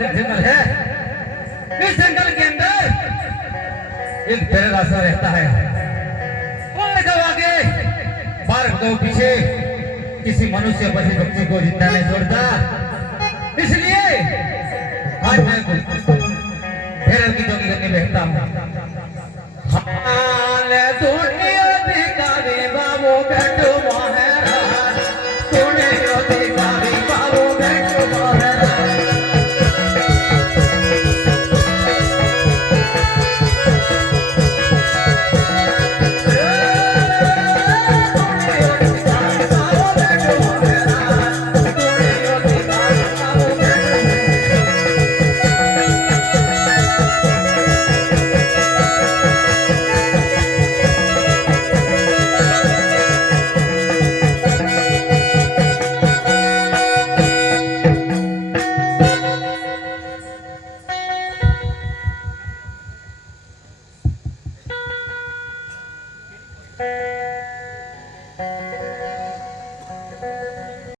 जंगल है। इस जंगल के अंदर एक दरिया सा रहता है। और कब आगे बार कब पीछे किसी मनुष्य पशु पक्षी को जिंदा नहीं छोड़ता। इसलिए आज मैं भेड़ों की चौकी करने बैठता हूँ। हाल दुनिया दिखावे बाबू बैठो महाराज, दुनिया दिखावे बाबू बैठो महाराज।